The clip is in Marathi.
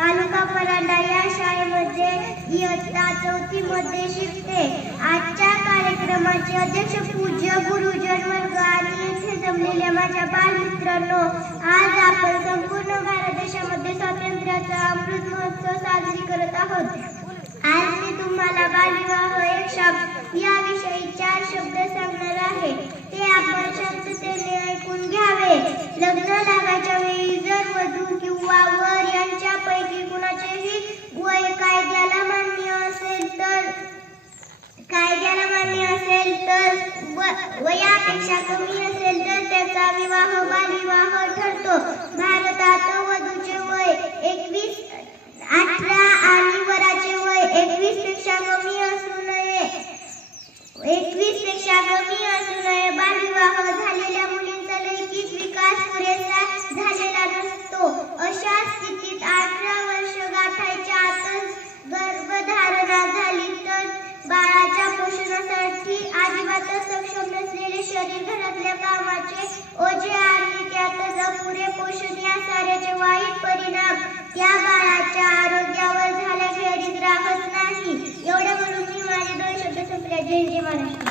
मराठा या शाळेमध्ये इयत्ता चौथी मध्ये शिकते. आजच्या कार्यक्रमाचे अध्यक्ष पूज्य गुरुजन वर्ग आणि येथे जमलेल्या माझ्या बालमित्रांनो आज आपण संपूर्ण भारत देशामध्ये स्वातंत्र्याचा अमृत महोत्सव साजरी करत आहोत. आज मी तुम्हाला बालविवाह एक शब्द याविषयी चार शब्द सांगणार आहे. वयापेक्षा कमी असेल तर त्याचा विवाह बालविवाह ठरतो 11時まで